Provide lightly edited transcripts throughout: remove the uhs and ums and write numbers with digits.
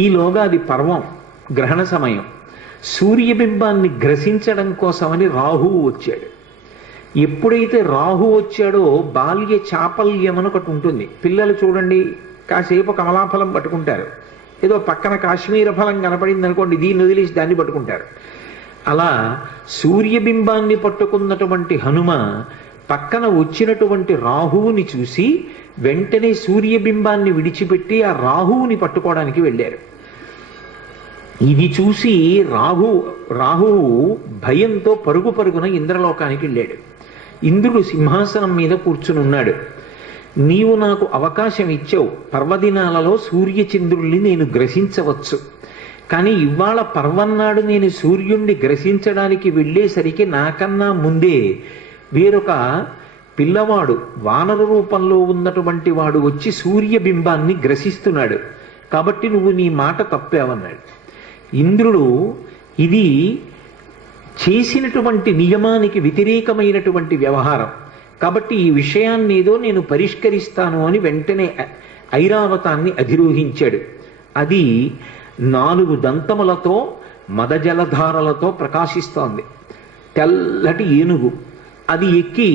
ఈలోగా అది పర్వం, గ్రహణ సమయం. సూర్యబింబాన్ని గ్రసించడం కోసమని రాహువు వచ్చాడు. ఎప్పుడైతే రాహు వచ్చాడో బాల్య చాపల్యం అని ఒకటి ఉంటుంది. పిల్లలు చూడండి, కాసేపు కమలాఫలం పట్టుకుంటారు, ఏదో పక్కన కాశ్మీర ఫలం కనపడింది అనుకోండి, దీన్ని వదిలేసి దాన్ని పట్టుకుంటారు. అలా సూర్యబింబాన్ని పట్టుకున్నటువంటి హనుమ పక్కన వచ్చినటువంటి రాహువుని చూసి వెంటనే సూర్యబింబాన్ని విడిచిపెట్టి ఆ రాహువుని పట్టుకోవడానికి వెళ్ళారు. ఇది చూసి రాహువు భయంతో పరుగు పరుగున ఇంద్రలోకానికి వెళ్ళాడు. ఇంద్రుడు సింహాసనం మీద కూర్చుని ఉన్నాడు. నీవు నాకు అవకాశం ఇచ్చావు, పర్వదినాలలో సూర్యచంద్రుల్ని నేను గ్రసించవచ్చు, కానీ ఇవాళ పర్వన్నాడు నేను సూర్యుణ్ణి గ్రసించడానికి వెళ్ళేసరికి నాకన్నా ముందే వేరొక పిల్లవాడు వానర రూపంలో ఉన్నటువంటి వాడు వచ్చి సూర్యబింబాన్ని గ్రసిస్తున్నాడు, కాబట్టి నువ్వు నీ మాట తప్పావన్నాడు. ఇంద్రుడు ఇది చేసినటువంటి నియమానికి వ్యతిరేకమైనటువంటి వ్యవహారం, కాబట్టి ఈ విషయాన్ని ఏదో నేను పరిష్కరిస్తాను అని వెంటనే ఐరావతాన్ని అధిరోహించాడు. అది 4 దంతములతో మదజలధారలతో ప్రకాశిస్తోంది, తెల్లటి ఏనుగు. అది ఎక్కి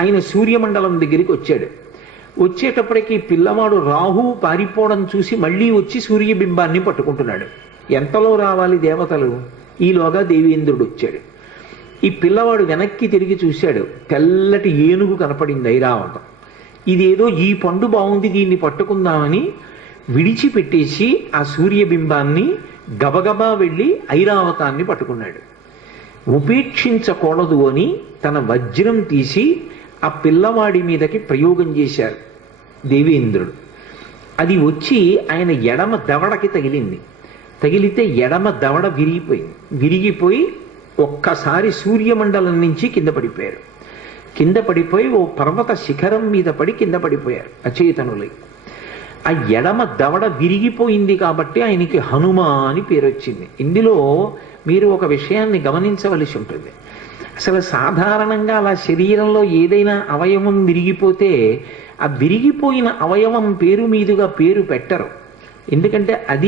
ఆయన సూర్యమండలం దగ్గరికి వచ్చాడు. వచ్చేటప్పటికి పిల్లవాడు రాహు పారిపోవడం చూసి మళ్ళీ వచ్చి సూర్యబింబాన్ని పట్టుకుంటున్నాడు. ఎంతలో రావాలి దేవతలు? ఈలోగా దేవేంద్రుడు వచ్చాడు. ఈ పిల్లవాడు వెనక్కి తిరిగి చూశాడు, తెల్లటి ఏనుగు కనపడింది ఐరావతం. ఇదేదో ఈ పండు బాగుంది, దీన్ని పట్టుకుందామని విడిచిపెట్టేసి ఆ సూర్యబింబాన్ని గబగబా వెళ్ళి ఐరావతాన్ని పట్టుకున్నాడు. ఉపేక్షించకూడదు అని తన వజ్రం తీసి ఆ పిల్లవాడి మీదకి ప్రయోగం చేశారు దేవేంద్రుడు. అది వచ్చి ఆయన ఎడమ దవడకి తగిలింది. తగిలితే ఎడమ దవడ విరిగిపోయి ఒక్కసారి సూర్యమండలం నుంచి కింద పడిపోయారు. కింద పడిపోయి ఓ పర్వత శిఖరం మీద పడి కింద పడిపోయారు అచేతనులై. ఆ ఎడమ దవడ విరిగిపోయింది కాబట్టి ఆయనకి హనుమ అని పేరు వచ్చింది. ఇందులో మీరు ఒక విషయాన్ని గమనించవలసి ఉంటుంది. అసలు సాధారణంగా అలా శరీరంలో ఏదైనా అవయవం విరిగిపోతే ఆ విరిగిపోయిన అవయవం పేరు మీదుగా పేరు పెట్టరు. ఎందుకంటే అది